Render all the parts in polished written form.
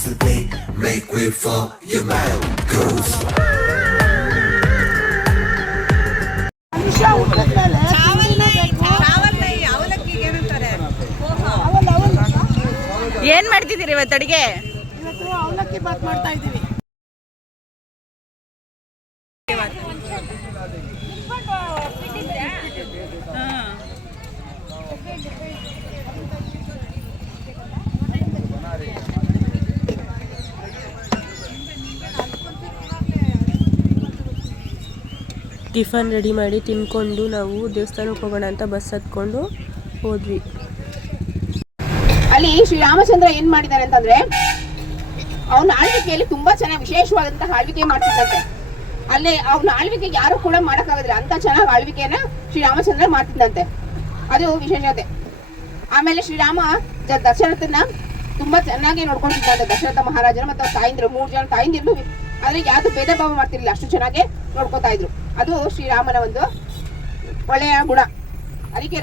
Simply make way for your man goes. ಏನ್ ಮಾಡ್ತಿದ್ದೀರಿ ಇವತ್ತು ಅಡಿಗೆ? ಇವತ್ತು ಅವಲಕ್ಕಿ ಬಾತ್ ಮಾಡ್ತಾ ಇದ್ದೀವಿ. ಟಿಫನ್ ರೆಡಿ ಮಾಡಿ ತಿನ್ಕೊಂಡು ನಾವು ದೇವಸ್ಥಾನಕ್ಕೆ ಹೋಗೋಣ ಅಂತ ಬಸ್ ಹತ್ಕೊಂಡು ಹೋದ್ವಿ. ಅಲ್ಲಿ ಶ್ರೀರಾಮಚಂದ್ರ ಏನ್ ಮಾಡಿದಾರೆ ಅಂತಂದ್ರೆ ಅವನ ಆಳ್ವಿಕೆಯಲ್ಲಿ ತುಂಬಾ ಚೆನ್ನಾಗಿ ವಿಶೇಷವಾದಂತಹ ಆಳ್ವಿಕೆ ಮಾಡ್ತಿದ್ದಂತೆ. ಅಲ್ಲಿ ಅವನ ಆಳ್ವಿಕೆ ಯಾರು ಕೂಡ ಮಾಡಕ್ಕಾಗದಿಲ್ಲ ಅಂತ ಚೆನ್ನಾಗಿ ಆಳ್ವಿಕೆಯನ್ನ ಶ್ರೀರಾಮಚಂದ್ರ ಮಾಡ್ತಿದ್ದಂತೆ. ಅದು ವಿಶೇಷತೆ. ಆಮೇಲೆ ಶ್ರೀರಾಮ ದಶರಥನ ತುಂಬಾ ಚೆನ್ನಾಗಿ ನೋಡ್ಕೊಂಡಿದ್ದಂತೆ. ದಶರಥ ಮಹಾರಾಜನ ಮತ್ತು ತಾಯಿಂದ್ರು 3 ಜನ ತಾಯಿಂದಿರು ಆದ್ರೆ ಯಾವ್ದು ಭೇದ ಭಾವ ಮಾಡ್ತಿರ್ಲಿಲ್ಲ, ಅಷ್ಟು ಚೆನ್ನಾಗಿ ನೋಡ್ಕೊತಾ ಇದ್ರು. ಅದು ಶ್ರೀರಾಮನ ಒಂದು ಒಳ್ಳೆಯ ಗುಣ. ಅದಕ್ಕೆ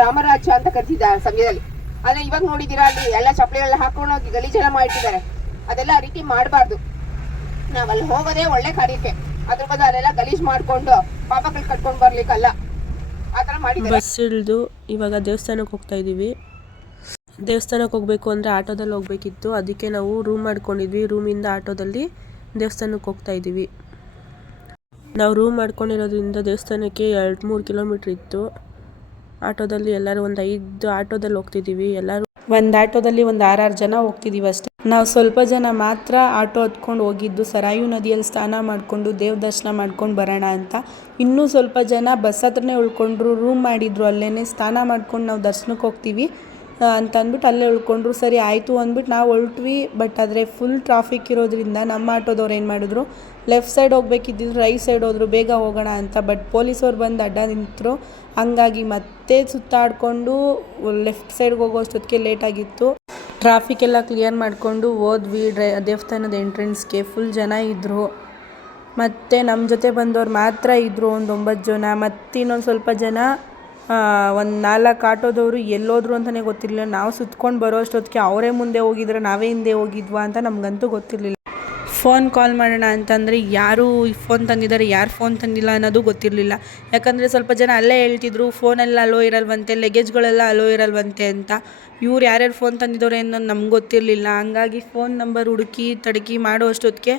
ರಾಮರಾಜ್ಯ ಅಂತ ಕರಿತಿದ್ದ ಸಮಯದಲ್ಲಿ. ಆದ್ರೆ ಇವಾಗ ನೋಡಿದೀರಾ ಅಲ್ಲಿ ಎಲ್ಲ ಚಪ್ಪಲಿಗಳೆಲ್ಲ ಹಾಕೊಂಡು ಹೋಗಿ ಗಲೀಜೆಲ್ಲ ಮಾಡಿಟ್ಟಿದ್ದಾರೆ. ಅದೆಲ್ಲ ಆ ರೀತಿ ಮಾಡಬಾರ್ದು. ನಾವಲ್ಲಿ ಹೋಗೋದೇ ಒಳ್ಳೆ ಕಾರ್ಯಕ್ಕೆ, ಅದ್ರ ಬದಲು ಅಲ್ಲೆಲ್ಲ ಗಲೀಜ್ ಮಾಡ್ಕೊಂಡು ಪಾಪಗಳು ಕಟ್ಕೊಂಡು ಬರ್ಲಿಕ್ಕಲ್ಲ, ಆತರ ಮಾಡಿದ್ದಾರೆ. ಬಸ್ ಇಳಿದು ಇವಾಗ ದೇವಸ್ಥಾನಕ್ಕೆ ಹೋಗ್ತಾ ಇದೀವಿ. ದೇವಸ್ಥಾನಕ್ಕೆ ಹೋಗ್ಬೇಕು ಅಂದ್ರೆ ಆಟೋದಲ್ಲಿ ಹೋಗ್ಬೇಕಿತ್ತು, ಅದಕ್ಕೆ ನಾವು ರೂಮ್ ಮಾಡ್ಕೊಂಡಿದ್ವಿ. ರೂಮಿಂದ ಆಟೋದಲ್ಲಿ ದೇವಸ್ಥಾನಕ್ಕೆ ಹೋಗ್ತಾ ಇದೀವಿ. ನಾವು ರೂಮ್ ಮಾಡ್ಕೊಂಡಿರೋದ್ರಿಂದ ದೇವಸ್ಥಾನಕ್ಕೆ 2-3 ಕಿಲೋಮೀಟ್ರ್ ಇತ್ತು. ಆಟೋದಲ್ಲಿ ಎಲ್ಲರೂ ಒಂದು 5 ಆಟೋದಲ್ಲಿ ಹೋಗ್ತಿದ್ದೀವಿ. ಎಲ್ಲರೂ ಒಂದು ಆಟೋದಲ್ಲಿ ಒಂದು 6 ಜನ ಹೋಗ್ತಿದ್ದೀವಿ ಅಷ್ಟೇ. ನಾವು ಸ್ವಲ್ಪ ಜನ ಮಾತ್ರ ಆಟೋ ಹತ್ಕೊಂಡು ಹೋಗಿದ್ದು ಸರಾಯು ನದಿಯಲ್ಲಿ ಸ್ನಾನ ಮಾಡಿಕೊಂಡು ದೇವ್ರ ದರ್ಶನ ಮಾಡ್ಕೊಂಡು ಬರೋಣ ಅಂತ. ಇನ್ನೂ ಸ್ವಲ್ಪ ಜನ ಬಸ್ ಹತ್ರನೇ ಉಳ್ಕೊಂಡ್ರು, ರೂಮ್ ಮಾಡಿದ್ರು, ಅಲ್ಲೇ ಸ್ನಾನ ಮಾಡ್ಕೊಂಡು ನಾವು ದರ್ಶನಕ್ಕೆ ಹೋಗ್ತೀವಿ ಅಂತ ಅಂದ್ಬಿಟ್ಟು ಅಲ್ಲೇ ಉಳ್ಕೊಂಡ್ರು. ಸರಿ ಆಯಿತು ಅಂದ್ಬಿಟ್ಟು ನಾವು ಹೊರಟ್ವಿ. ಬಟ್ ಆದರೆ ಫುಲ್ ಟ್ರಾಫಿಕ್ ಇರೋದ್ರಿಂದ ನಮ್ಮ ಆಟೋದವ್ರು ಏನು ಮಾಡಿದ್ರು, ಲೆಫ್ಟ್ ಸೈಡ್ ಹೋಗ್ಬೇಕಿದ್ದಿದ್ರು ರೈಟ್ ಸೈಡ್ ಹೋದ್ರು ಬೇಗ ಹೋಗೋಣ ಅಂತ. ಬಟ್ ಪೊಲೀಸವ್ರು ಬಂದು ಅಡ್ಡ ನಿಂತರು. ಹಂಗಾಗಿ ಮತ್ತೆ ಸುತ್ತಾಡಿಕೊಂಡು ಲೆಫ್ಟ್ ಸೈಡ್ಗೆ ಹೋಗೋಷ್ಟೊತ್ತಿಗೆ ಲೇಟಾಗಿತ್ತು. ಟ್ರಾಫಿಕ್ ಎಲ್ಲ ಕ್ಲಿಯರ್ ಮಾಡಿಕೊಂಡು ಹೋದ್ವಿ ದೇವಸ್ಥಾನದ ಎಂಟ್ರೆನ್ಸ್ಗೆ. ಫುಲ್ ಜನ ಇದ್ದರು. ಮತ್ತು ನಮ್ಮ ಜೊತೆ ಬಂದವ್ರು ಮಾತ್ರ ಇದ್ದರು, ಒಂದು 9 ಜನ. ಮತ್ತು ಇನ್ನೊಂದು ಸ್ವಲ್ಪ ಜನ ಒಂದು 4 ಆಟೋದವರು ಎಲ್ಲೋದ್ರು ಅಂತಲೇ ಗೊತ್ತಿರಲಿಲ್ಲ. ನಾವು ಸುತ್ಕೊಂಡು ಬರೋ ಅಷ್ಟೊತ್ತಿಗೆ ಅವರೇ ಮುಂದೆ ಹೋಗಿದ್ರೆ ನಾವೇ ಹಿಂದೆ ಹೋಗಿದ್ವಾ ಅಂತ ನಮಗಂತೂ ಗೊತ್ತಿರಲಿಲ್ಲ. ಫೋನ್ ಕಾಲ್ ಮಾಡೋಣ ಅಂತಂದರೆ ಯಾರು ಫೋನ್ ತಂದಿದ್ದಾರೆ, ಯಾರು ಫೋನ್ ತಂದಿಲ್ಲ ಅನ್ನೋದು ಗೊತ್ತಿರಲಿಲ್ಲ. ಯಾಕಂದರೆ ಸ್ವಲ್ಪ ಜನ ಅಲ್ಲೇ ಹೇಳ್ತಿದ್ರು ಫೋನೆಲ್ಲ ಅಲೋ ಇರಲ್ವಂತೆ, ಲಗೇಜ್ಗಳೆಲ್ಲ ಅಲೋ ಇರಲ್ವಂತೆ ಅಂತ. ಇವ್ರು ಯಾರ್ಯಾರು ಫೋನ್ ತಂದಿದ್ದವ್ರೆ ಅನ್ನೋದು ನಮ್ಗೆ ಗೊತ್ತಿರಲಿಲ್ಲ. ಹಂಗಾಗಿ ಫೋನ್ ನಂಬರ್ ಹುಡುಕಿ ತಡಕಿ ಮಾಡೋ ಅಷ್ಟೊತ್ತಿಗೆ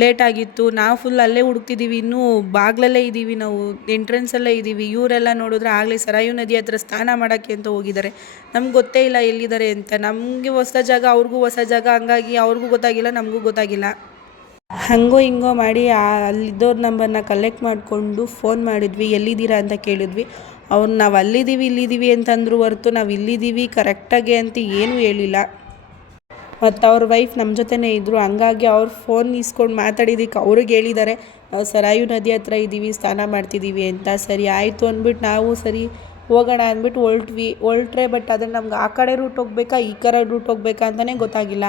ಲೇಟಾಗಿತ್ತು. ನಾವು ಫುಲ್ ಅಲ್ಲೇ ಹುಡುಕ್ತಿದ್ದೀವಿ, ಇನ್ನೂ ಬಾಗ್ಲಲ್ಲೇ ಇದ್ದೀವಿ, ನಾವು ಎಂಟ್ರೆನ್ಸಲ್ಲೇ ಇದ್ದೀವಿ. ಇವರೆಲ್ಲ ನೋಡಿದ್ರೆ ಆಗಲೇ ಸರಾಯು ನದಿ ಹತ್ರ ಸ್ನಾನ ಮಾಡೋಕ್ಕೆ ಅಂತ ಹೋಗಿದ್ದಾರೆ. ನಮ್ಗೆ ಗೊತ್ತೇ ಇಲ್ಲ ಎಲ್ಲಿದ್ದಾರೆ ಅಂತ. ನಮಗೆ ಹೊಸ ಜಾಗ, ಅವ್ರಿಗೂ ಹೊಸ ಜಾಗ, ಹಂಗಾಗಿ ಅವ್ರಿಗೂ ಗೊತ್ತಾಗಿಲ್ಲ, ನಮಗೂ ಗೊತ್ತಾಗಿಲ್ಲ. ಹಂಗೋ ಹಿಂಗೋ ಮಾಡಿ ಅಲ್ಲಿದ್ದವ್ರ ನಂಬರ್ನ ಕಲೆಕ್ಟ್ ಮಾಡಿಕೊಂಡು ಫೋನ್ ಮಾಡಿದ್ವಿ. ಎಲ್ಲಿದ್ದೀರಾ ಅಂತ ಕೇಳಿದ್ವಿ. ಅವ್ರು ನಾವು ಅಲ್ಲಿದ್ದೀವಿ ಇಲ್ಲಿದ್ದೀವಿ ಅಂತಂದ್ರು ಹೊರತು ನಾವು ಇಲ್ಲಿದ್ದೀವಿ ಕರೆಕ್ಟಾಗಿ ಅಂತ ಏನೂ ಹೇಳಿಲ್ಲ. ಮತ್ತು ಅವ್ರ ವೈಫ್ ನಮ್ಮ ಜೊತೆನೇ ಇದ್ದರು. ಹಂಗಾಗಿ ಅವ್ರು ಫೋನ್ ಇಸ್ಕೊಂಡು ಮಾತಾಡಿದ್ದಕ್ಕೆ ಅವ್ರಿಗೆ ಹೇಳಿದ್ದಾರೆ ನಾವು ಸರಾಯು ನದಿ ಹತ್ರ ಇದ್ದೀವಿ, ಸ್ನಾನ ಮಾಡ್ತಿದ್ದೀವಿ ಅಂತ. ಸರಿ ಆಯಿತು ಅಂದ್ಬಿಟ್ಟು ನಾವು ಸರಿ ಹೋಗೋಣ ಅಂದ್ಬಿಟ್ಟು ಹೊರಟ್ರೆ ಬಟ್ ಆದರೆ ನಮ್ಗೆ ಆ ಕಡೆ ರೂಟ್ ಹೋಗ್ಬೇಕಾ ಈ ಕಡೆ ರೂಟ್ ಹೋಗ್ಬೇಕಾ ಅಂತಲೇ ಗೊತ್ತಾಗಿಲ್ಲ.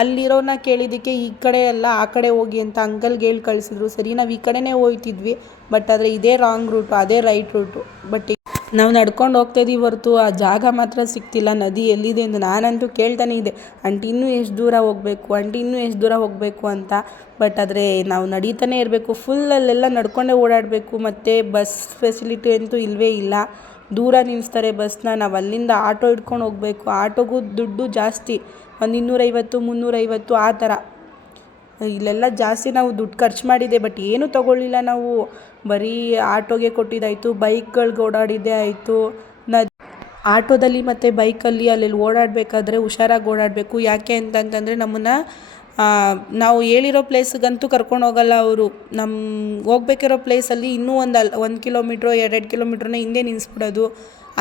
ಅಲ್ಲಿರೋನ ಕೇಳಿದ್ದಕ್ಕೆ ಈ ಕಡೆ ಎಲ್ಲ ಆ ಕಡೆ ಹೋಗಿ ಅಂತ ಅಂಕಲ್ಗೆ ಹೇಳಿ ಕಳಿಸಿದ್ರು. ಸರಿ ನಾವು ಈ ಕಡೆನೇ ಹೋಗ್ತಿದ್ವಿ, ಬಟ್ ಆದರೆ ಇದೇ ರಾಂಗ್ ರೂಟು, ಅದೇ ರೈಟ್ ರೂಟು. ಬಟ್ ನಾವು ನಡ್ಕೊಂಡು ಹೋಗ್ತಾಯಿದ್ದೀವಿ ಹೊರತು ಆ ಜಾಗ ಮಾತ್ರ ಸಿಗ್ತಿಲ್ಲ, ನದಿ ಎಲ್ಲಿದೆ ಅಂತ. ನಾನಂತೂ ಕೇಳ್ತಾನೆ ಇದೆ, ಆಂಟಿ ಇನ್ನೂ ಎಷ್ಟು ದೂರ ಹೋಗಬೇಕು, ಆಂಟಿ ಇನ್ನೂ ಎಷ್ಟು ದೂರ ಹೋಗಬೇಕು ಅಂತ. ಬಟ್ ಆದರೆ ನಾವು ನಡೀತಾನೆ ಇರಬೇಕು, ಫುಲ್ಲಲ್ಲೆಲ್ಲ ನಡ್ಕೊಂಡೇ ಓಡಾಡಬೇಕು. ಮತ್ತು ಬಸ್ ಫೆಸಿಲಿಟಿ ಅಂತೂ ಇಲ್ಲವೇ ಇಲ್ಲ. ದೂರ ನಿಲ್ಲಿಸ್ತಾರೆ ಬಸ್ನ, ನಾವು ಅಲ್ಲಿಂದ ಆಟೋ ಹಿಡ್ಕೊಂಡು ಹೋಗಬೇಕು. ಆಟೋಗೂ ದುಡ್ಡು ಜಾಸ್ತಿ, ಒಂದು 250-350 ಆ ಥರ. ಇಲ್ಲೆಲ್ಲ ಜಾಸ್ತಿ ನಾವು ದುಡ್ಡು ಖರ್ಚು ಮಾಡಿದೆ, ಬಟ್ ಏನೂ ತೊಗೊಳ್ಳಿಲ್ಲ ನಾವು. ಬರೀ ಆಟೋಗೆ ಕೊಟ್ಟಿದ್ದಾಯಿತು, ಬೈಕ್ಗಳ್ಗೆ ಓಡಾಡಿದ್ದೇ ಆಯಿತು. ಆಟೋದಲ್ಲಿ ಮತ್ತು ಬೈಕಲ್ಲಿ ಅಲ್ಲೆಲ್ಲಿ ಓಡಾಡಬೇಕಾದ್ರೆ ಹುಷಾರಾಗಿ ಓಡಾಡಬೇಕು. ಯಾಕೆ ಅಂತಂತಂದರೆ ನಮ್ಮನ್ನು ನಾವು ಹೇಳಿರೋ ಪ್ಲೇಸ್ಗಂತೂ ಕರ್ಕೊಂಡು ಹೋಗಲ್ಲ ಅವರು. ನಮ್ಮ ಹೋಗ್ಬೇಕಿರೋ ಪ್ಲೇಸಲ್ಲಿ ಇನ್ನೂ 1 ಕಿಲೋಮೀಟ್ರೋ 2 ಕಿಲೋಮೀಟ್ರನ್ನ ಹಿಂದೆ ನಿಲ್ಲಿಸ್ಬಿಡೋದು,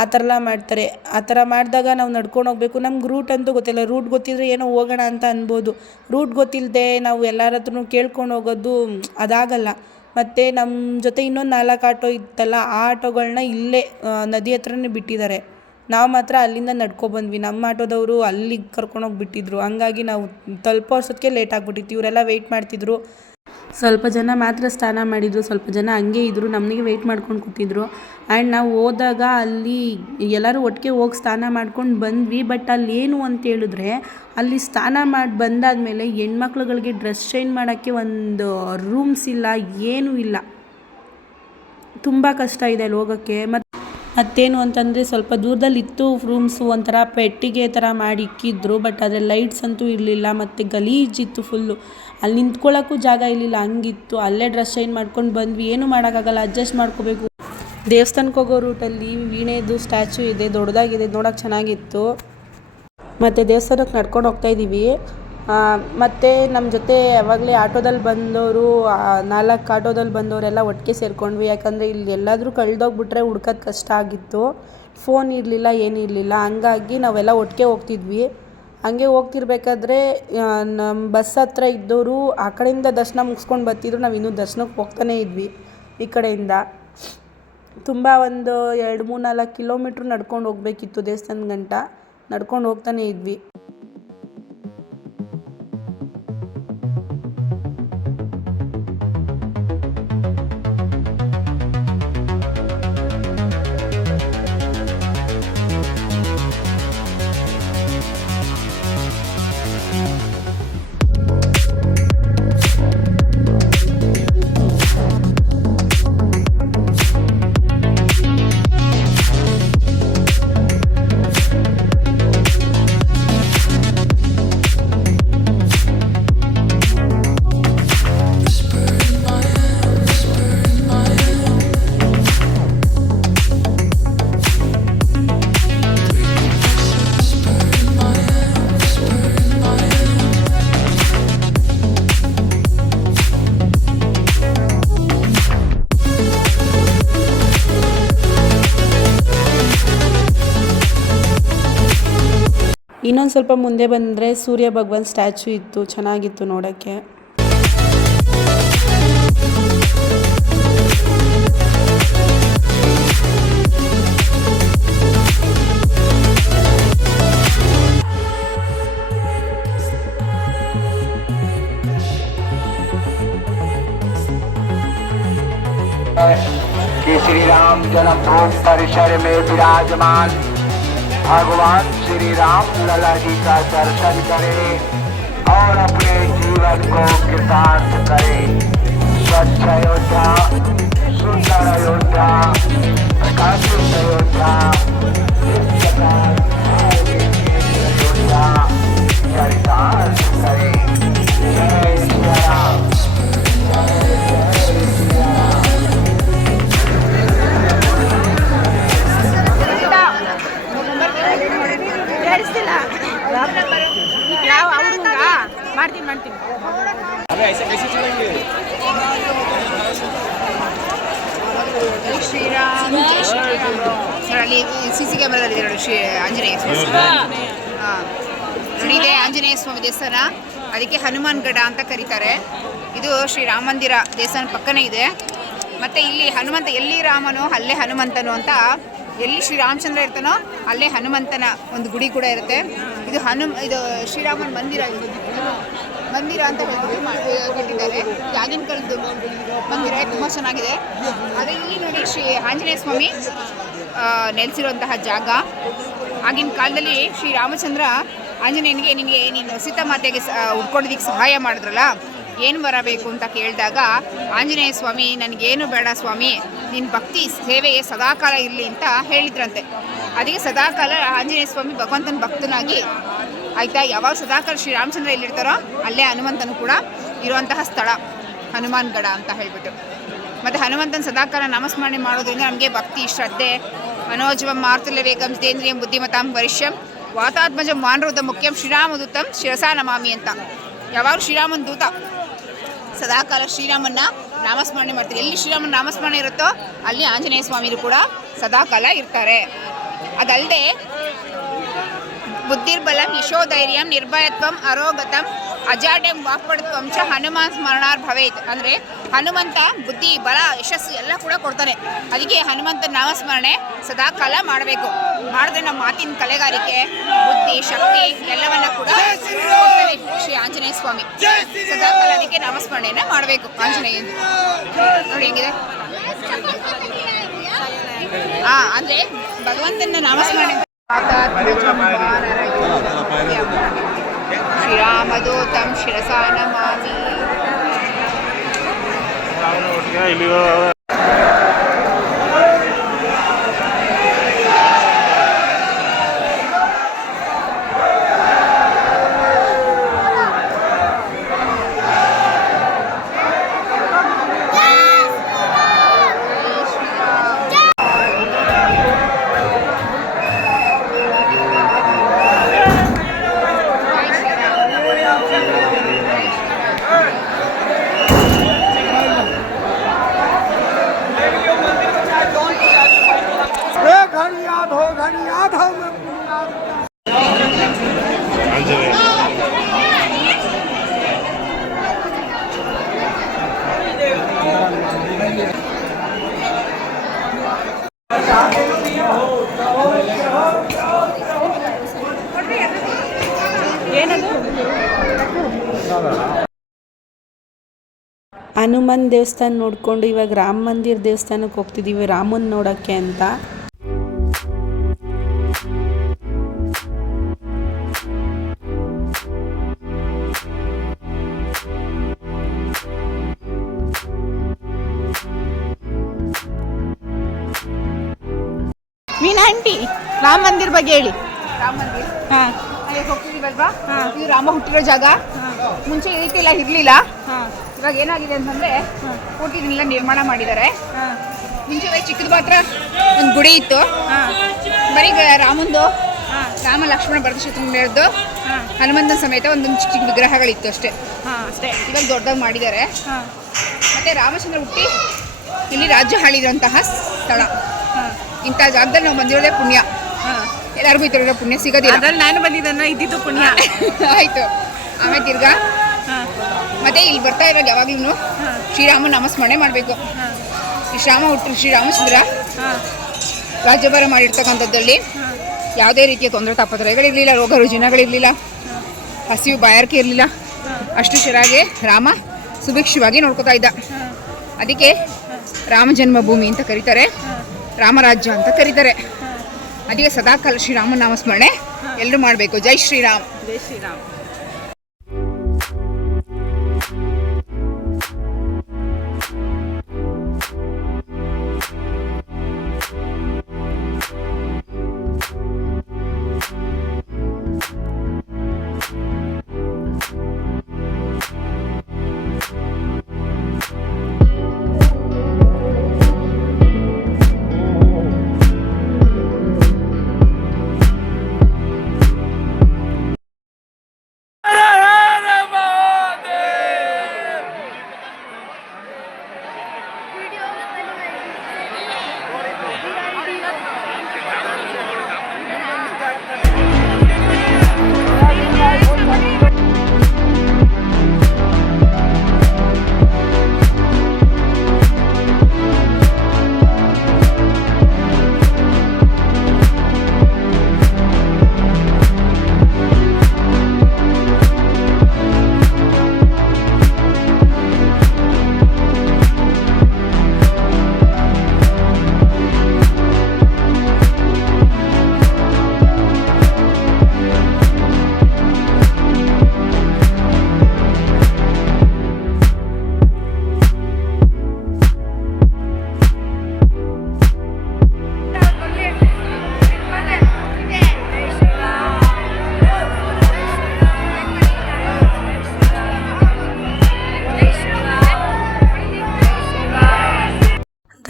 ಆ ಥರ ಎಲ್ಲ ಮಾಡ್ತಾರೆ. ಆ ಥರ ಮಾಡಿದಾಗ ನಾವು ನಡ್ಕೊಂಡು ಹೋಗಬೇಕು. ನಮ್ಗೆ ರೂಟ್ ಅಂತೂ ಗೊತ್ತಿಲ್ಲ. ರೂಟ್ ಗೊತ್ತಿದ್ರೆ ಏನೋ ಹೋಗೋಣ ಅಂತ ಅನ್ಬೋದು. ರೂಟ್ ಗೊತ್ತಿಲ್ಲದೆ ನಾವು ಎಲ್ಲರ ಹತ್ರನೂ ಕೇಳ್ಕೊಂಡು ಹೋಗೋದು ಅದಾಗಲ್ಲ. ಮತ್ತು ನಮ್ಮ ಜೊತೆ ಇನ್ನೊಂದು 4 ಆಟೋ ಇತ್ತಲ್ಲ, ಆ ಆಟೋಗಳನ್ನ ಇಲ್ಲೇ ನದಿ ಹತ್ರನೇ ಬಿಟ್ಟಿದ್ದಾರೆ. ನಾವು ಮಾತ್ರ ಅಲ್ಲಿಂದ ನಡ್ಕೊಬಂದ್ವಿ. ನಮ್ಮ ಆಟೋದವರು ಅಲ್ಲಿಗೆ ಕರ್ಕೊಂಡೋಗಿ ಬಿಟ್ಟಿದ್ರು. ಹಂಗಾಗಿ ನಾವು ತಲುಪೋ ಅಷ್ಟೊತ್ತಿಗೆ ಲೇಟ್ ಆಗಿಬಿಟ್ಟಿತ್ತು. ಇವರೆಲ್ಲ ವೆಯ್ಟ್ ಮಾಡ್ತಿದ್ರು. ಸ್ವಲ್ಪ ಜನ ಮಾತ್ರ ಸ್ನಾನ ಮಾಡಿದರು, ಸ್ವಲ್ಪ ಜನ ಹಂಗೆ ಇದ್ದರು, ನಮಗೆ ವೆಯ್ಟ್ ಮಾಡ್ಕೊಂಡು ಕೂತಿದ್ರು. ಆ್ಯಂಡ್ ನಾವು ಹೋದಾಗ ಅಲ್ಲಿ ಎಲ್ಲರೂ ಒಟ್ಟಿಗೆ ಹೋಗಿ ಸ್ನಾನ ಮಾಡ್ಕೊಂಡು ಬಂದ್ವಿ. ಬಟ್ ಅಲ್ಲಿ ಏನು ಅಂತ ಹೇಳಿದ್ರೆ, ಅಲ್ಲಿ ಸ್ನಾನ ಮಾಡಿ ಬಂದಾದಮೇಲೆ ಹೆಣ್ಮಕ್ಳುಗಳಿಗೆ ಡ್ರೆಸ್ ಚೇಂಜ್ ಮಾಡೋಕ್ಕೆ ಒಂದು ರೂಮ್ಸ್ ಇಲ್ಲ, ಏನೂ ಇಲ್ಲ. ತುಂಬ ಕಷ್ಟ ಇದೆ ಅಲ್ಲಿ ಹೋಗೋಕ್ಕೆ. ಮತ್ತೇನು ಅಂತಂದರೆ ಸ್ವಲ್ಪ ದೂರದಲ್ಲಿತ್ತು ರೂಮ್ಸು, ಒಂಥರ ಪೆಟ್ಟಿಗೆ ಥರ ಮಾಡಿ ಇಕ್ಕಿದ್ರು. ಬಟ್ ಅದ್ರಲ್ಲಿ ಲೈಟ್ಸ್ ಅಂತೂ ಇರಲಿಲ್ಲ, ಮತ್ತು ಗಲೀಜಿತ್ತು ಫುಲ್ಲು. ಅಲ್ಲಿ ನಿಂತ್ಕೊಳ್ಳೋಕ್ಕೂ ಜಾಗ ಇರಲಿಲ್ಲ, ಹಂಗಿತ್ತು. ಅಲ್ಲೇ ಡ್ರೆಸ್ ಚೇಂಜ್ ಮಾಡ್ಕೊಂಡು ಬಂದ್ವಿ, ಏನೂ ಮಾಡೋಕ್ಕಾಗಲ್ಲ, ಅಡ್ಜಸ್ಟ್ ಮಾಡ್ಕೋಬೇಕು. ದೇವಸ್ಥಾನಕ್ಕೆ ಹೋಗೋ ರೂಟಲ್ಲಿ ವೀಣೆದು ಸ್ಟ್ಯಾಚು ಇದೆ, ದೊಡ್ಡದಾಗಿದೆ, ನೋಡೋಕೆ ಚೆನ್ನಾಗಿತ್ತು. ಮತ್ತು ದೇವಸ್ಥಾನಕ್ಕೆ ನಡ್ಕೊಂಡು ಹೋಗ್ತಾಯಿದ್ದೀವಿ. ಮತ್ತು ನಮ್ಮ ಜೊತೆ ಯಾವಾಗಲೇ ಆಟೋದಲ್ಲಿ ಬಂದವರು 4 ಆಟೋದಲ್ಲಿ ಬಂದವರೆಲ್ಲ ಒಟ್ಟಿಗೆ ಸೇರ್ಕೊಂಡ್ವಿ. ಯಾಕಂದರೆ ಇಲ್ಲಿ ಎಲ್ಲಾದರೂ ಕಳೆದೋಗ್ಬಿಟ್ರೆ ಹುಡ್ಕೋದು ಕಷ್ಟ ಆಗಿತ್ತು. ಫೋನ್ ಇರಲಿಲ್ಲ, ಏನಿರಲಿಲ್ಲ. ಹಂಗಾಗಿ ನಾವೆಲ್ಲ ಒಟ್ಟಿಗೆ ಹೋಗ್ತಿದ್ವಿ. ಹಂಗೆ ಹೋಗ್ತಿರ್ಬೇಕಾದ್ರೆ ನಮ್ಮ ಬಸ್ ಹತ್ರ ಇದ್ದವರು ಆ ಕಡೆಯಿಂದ ದರ್ಶನ ಮುಗಿಸ್ಕೊಂಡು ಬರ್ತಿದ್ರು, ನಾವು ಇನ್ನೂ ದರ್ಶನಕ್ಕೆ ಹೋಗ್ತಾನೇ ಇದ್ವಿ ಈ ಕಡೆಯಿಂದ. ತುಂಬ ಒಂದು 2-3-4 ಕಿಲೋಮೀಟ್ರ್ ನಡ್ಕೊಂಡು ಹೋಗಬೇಕಿತ್ತು ದೇವಸ್ಥಾನ ಗಂಟ. ನಡ್ಕೊಂಡು ಹೋಗ್ತಾನೇ ಇದ್ವಿ. ಇನ್ನೊಂದು ಸ್ವಲ್ಪ ಮುಂದೆ ಬಂದರೆ ಸೂರ್ಯ ಭಗವಾನ್ ಸ್ಟ್ಯಾಚು ಇತ್ತು, ಚೆನ್ನಾಗಿತ್ತು ನೋಡೋಕ್ಕೆ. कि श्री राम जन्मभूमि परिसर में विराजमान भगवान श्री राम लला जी का दर्शन करें और अपने जीवन को कृतार्थ करें। स्वच्छ अयोध्या, सुंदर अयोध्या, प्रकाशित अयोध्या, अयोध्या चरितार्थ करें। जय श्री राम। ಮಾಡ್ತೀನಿ ಶ್ರೀರಾಮ್. ಅಲ್ಲಿ CC ಕ್ಯಾಮ್ರಾದಲ್ಲಿ ನೋಡಿ ಆಂಜನೇಯ ಸ್ವಾಮಿ. ನೋಡಿ ಇದೆ ಆಂಜನೇಯ ಸ್ವಾಮಿ ದೇವಸ್ಥಾನ, ಅದಕ್ಕೆ ಹನುಮಾನ್ ಗಡ ಅಂತ ಕರೀತಾರೆ. ಇದು ಶ್ರೀರಾಮ ಮಂದಿರ ದೇವಸ್ಥಾನ ಪಕ್ಕನೇ ಇದೆ. ಮತ್ತು ಇಲ್ಲಿ ಹನುಮಂತ ಎಲ್ಲಿ ರಾಮನೋ ಅಲ್ಲೇ ಹನುಮಂತನು ಅಂತ, ಎಲ್ಲಿ ಶ್ರೀರಾಮಚಂದ್ರ ಇರ್ತಾನೋ ಅಲ್ಲೇ ಹನುಮಂತನ ಒಂದು ಗುಡಿ ಕೂಡ ಇರುತ್ತೆ. ಇದು ಶ್ರೀರಾಮನ ಮಂದಿರ ಅಂತ ಕಟ್ಟಿದ್ದಾರೆ. ಆಗಿನ ಕಾಲದ ಮಂದಿರ ತುಂಬ ಚೆನ್ನಾಗಿದೆ. ಅದೇ ಇಲ್ಲಿ ನೋಡಿ ಶ್ರೀ ಆಂಜನೇಯ ಸ್ವಾಮಿ ನೆಲೆಸಿರುವಂತಹ ಜಾಗ. ಆಗಿನ ಕಾಲದಲ್ಲಿ ಶ್ರೀರಾಮಚಂದ್ರ ಆಂಜನೇಯನಿಗೆ ನೀನು ಸೀತಾಮಾತೆಗೆ ಉಡ್ಕೊಂಡಿದ್ದಕ್ಕೆ ಸಹಾಯ ಮಾಡಿದ್ರಲ್ಲ, ಏನು ಬರಬೇಕು ಅಂತ ಕೇಳಿದಾಗ ಆಂಜನೇಯ ಸ್ವಾಮಿ ನನಗೇನು ಬೇಡ ಸ್ವಾಮಿ, ನಿನ್ನ ಭಕ್ತಿ ಸೇವೆಯೇ ಸದಾಕಾಲ ಇರಲಿ ಅಂತ ಹೇಳಿದ್ರಂತೆ. ಅದಕ್ಕೆ ಸದಾಕಾಲ ಆಂಜನೇಯ ಸ್ವಾಮಿ ಭಗವಂತನ ಭಕ್ತನಾಗಿ ಆಯಿತಾ, ಯಾವಾಗ ಸದಾಕಾಲ ಶ್ರೀರಾಮಚಂದ್ರ ಎಲ್ಲಿರ್ತಾರೋ ಅಲ್ಲೇ ಹನುಮಂತನು ಕೂಡ ಇರುವಂತಹ ಸ್ಥಳ ಹನುಮಾನ್ ಗಡ ಅಂತ ಹೇಳಿಬಿಟ್ಟು. ಮತ್ತು ಹನುಮಂತನ ಸದಾಕಾಲ ನಾಮಸ್ಮರಣೆ ಮಾಡೋದ್ರಿಂದ ನಮಗೆ ಭಕ್ತಿ, ಶ್ರದ್ಧೆ, ಮನೋಜವಂ ಮಾರ್ತುಲ್ಯ ವೇಗಂ ಜಿತೇಂದ್ರಿಯಂ ಬುದ್ಧಿಮತಾಂ ವರಿಷ್ಯಂ ವಾತಾತ್ಮಜಂ ಮಾನೃತ ಮುಖ್ಯಂ ಶ್ರೀರಾಮದೂತಂ ಶಿರಸಾ ನಮಾಮಿ ಅಂತ. ಯಾವಾಗ ಶ್ರೀರಾಮನ ದೂತ ಸದಾಕಾಲ ಶ್ರೀರಾಮನ್ನ ನಾಮಸ್ಮರಣೆ ಮಾಡ್ತೀವಿ. ಎಲ್ಲಿ ಶ್ರೀರಾಮನ ನಾಮಸ್ಮರಣೆ ಇರುತ್ತೋ ಅಲ್ಲಿ ಆಂಜನೇಯ ಸ್ವಾಮಿರು ಕೂಡ ಸದಾಕಾಲ ಇರ್ತಾರೆ. ಅದಲ್ಲದೆ ಬುದ್ಧಿರ್ಬಲಂ ಯಶೋಧೈರ್ಯಂ ನಿರ್ಭಯತ್ವಂ ಅರೋಗತಂ ಅಜಾಡ್ಯಂ ವಾಕ್ಪಡುತ್ವಂಚ ಹನುಮಾನ್ ಸ್ಮರಣಾರ್ ಭವೇತ್. ಅಂದರೆ ಹನುಮಂತ ಬುದ್ಧಿ ಬಲ ಯಶಸ್ಸು ಎಲ್ಲ ಕೂಡ ಕೊಡ್ತಾನೆ. ಅದಕ್ಕೆ ಹನುಮಂತ ನಾಮಸ್ಮರಣೆ ಸದಾ ಕಾಲ ಮಾಡಬೇಕು. ಮಾಡಿದ್ರೆ ನಮ್ಮ ಮಾತಿನ ಕಲೆಗಾರಿಕೆ ಬುದ್ಧಿ ಶಕ್ತಿ ಎಲ್ಲವನ್ನ ಕೂಡ ಕೊಡ್ತಾನೆ ಶ್ರೀ ಆಂಜನೇಯ ಸ್ವಾಮಿ. ಸದಾ ಕಾಲ ಅದಕ್ಕೆ ನಾಮಸ್ಮರಣೆಯನ್ನು ಮಾಡಬೇಕು ಆಂಜನೇಯಂದು. ನೋಡಿ ಹೆಂಗಿದೆ. ಅಂದರೆ ಭಗವಂತನ ನಾಮಸ್ಮರಣೆ. ಶ್ರೀರಾಮದೂತಂ ಶಿರಸಾ ನಮಾಮಿ. ಹನುಮನ್ ದೇವಸ್ಥಾನ ನೋಡಿಕೊಂಡು ಇವಾಗ ರಾಮ ಮಂದಿರ ದೇವಸ್ಥಾನಕ್ಕೆ ಹೋಗ್ತಿದ್ದೀವಿ ರಾಮನ್ ನೋಡೋಕ್ಕೆ ಅಂತ. ಮೀನಾ ಆಂಟಿ ರಾಮ ಮಂದಿರ ಬಗ್ಗೆ ಹೇಳಿ. ರಾಮ ಮಂದಿರ ಹೋಗ್ತಿದೀವಲ್ವಾ, ಇದು ರಾಮ ಹುಟ್ಟಿರೋ ಜಾಗ. ಮುಂಚೆ ಈ ರೀತಿ ಎಲ್ಲ ಇರಲಿಲ್ಲ. ಇವಾಗ ಏನಾಗಿದೆ ಅಂತಂದ್ರೆ ಪೂರ್ತಿ ಇದನ್ನೆಲ್ಲ ನಿರ್ಮಾಣ ಮಾಡಿದ್ದಾರೆ. ಮುಂಚೆ ಚಿಕ್ಕದು ಮಾತ್ರ ಒಂದು ಗುಡಿ ಇತ್ತು, ಬರೀ ರಾಮಂದು ರಾಮ ಲಕ್ಷ್ಮಣ ಭರತ ಶತ್ರುಘ್ನರದ್ದು ಹನುಮಂತನ ಸಮೇತ ಒಂದೊಂದು ಚಿಕ್ಕ ಚಿಕ್ಕ ವಿಗ್ರಹಗಳಿತ್ತು ಅಷ್ಟೇ. ಇವಾಗ ದೊಡ್ಡದಾಗಿ ಮಾಡಿದ್ದಾರೆ. ಮತ್ತೆ ರಾಮಚಂದ್ರ ಹುಟ್ಟಿ ಇಲ್ಲಿ ರಾಜ್ಯ ಆಳಿದಂತಹ ಸ್ಥಳ. ಇಂಥ ಜಾಗದಲ್ಲಿ ನಾವು ಬಂದಿರೋದೇ ಪುಣ್ಯ. ಎಲ್ಲರಿಗೂ ಈ ಥರ ಪುಣ್ಯ ಸಿಗೋದಿಲ್ಲ. ನಾನು ಬಂದಿದ್ದನ್ನ ಇದ್ದಿದ್ದು ಪುಣ್ಯ ಆಯ್ತು. ಆಮೇಲೆ ತಿರ್ಗಾ ಮತ್ತೆ ಇಲ್ಲಿ ಬರ್ತಾ ಇರೋ ಯಾವಾಗ್ಲೂ ಶ್ರೀರಾಮ ನಾಮಸ್ಮರಣೆ ಮಾಡಬೇಕು. ಶ್ರೀರಾಮ ಹುಟ್ಟು ಶ್ರೀರಾಮಚಂದ್ರ ರಾಜ್ಯಭಾರ ಮಾಡಿರ್ತಕ್ಕಂಥದ್ದಲ್ಲಿ ಯಾವುದೇ ರೀತಿಯ ತೊಂದರೆ ತಾಪತ್ರಯಗಳಿರಲಿಲ್ಲ, ರೋಗ ರುಜಿನಗಳಿರಲಿಲ್ಲ, ಹಸಿವು ಬಾಯಾರಿಕೆ ಇರಲಿಲ್ಲ. ಅಷ್ಟು ಚೆನ್ನಾಗಿ ರಾಮ ಸುಭಿಕ್ಷವಾಗಿ ನೋಡ್ಕೋತಾ ಇದ್ದ. ಅದಕ್ಕೆ ರಾಮ ಜನ್ಮಭೂಮಿ ಅಂತ ಕರೀತಾರೆ, ರಾಮರಾಜ್ಯ ಅಂತ ಕರೀತಾರೆ. ಅದಕ್ಕೆ ಸದಾಕಾಲ ಶ್ರೀರಾಮ ನಾಮಸ್ಮರಣೆ ಎಲ್ಲರೂ ಮಾಡಬೇಕು. ಜೈ ಶ್ರೀರಾಮ್. ಜೈ ಶ್ರೀರಾಮ್.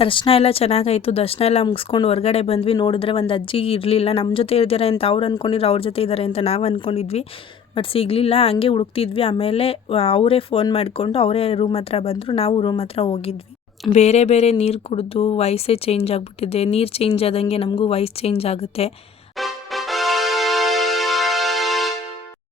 ದರ್ಶನ ಎಲ್ಲ ಚೆನ್ನಾಗಾಯಿತು. ದರ್ಶನ ಎಲ್ಲ ಮುಗಿಸ್ಕೊಂಡು ಹೊರಗಡೆ ಬಂದ್ವಿ. ನೋಡಿದ್ರೆ ಒಂದು ಅಜ್ಜಿ ಇರಲಿಲ್ಲ. ನಮ್ಮ ಜೊತೆ ಇದ್ದಾರೆ ಅಂತ ಅವ್ರು ಅಂದ್ಕೊಂಡಿದ್ರು, ಅವ್ರ ಜೊತೆ ಇದ್ದಾರೆ ಅಂತ ನಾವು ಅಂದ್ಕೊಂಡಿದ್ವಿ. ಬಟ್ ಸಿಗಲಿಲ್ಲ. ಹಂಗೆ ಹುಡುಕ್ತಿದ್ವಿ. ಆಮೇಲೆ ಅವರೇ ಫೋನ್ ಮಾಡಿಕೊಂಡು ಅವರೇ ರೂಮ್ ಹತ್ರ ಬಂದರು. ನಾವು ರೂಮ್ ಹತ್ರ ಹೋಗಿದ್ವಿ. ಬೇರೆ ಬೇರೆ ನೀರು ಕುಡಿದು ವಾಯ್ಸೇ ಚೇಂಜ್ ಆಗಿಬಿಟ್ಟಿದೆ. ನೀರು ಚೇಂಜ್ ಆದಂಗೆ ನಮಗೂ ವಾಯ್ಸ್ ಚೇಂಜ್ ಆಗುತ್ತೆ.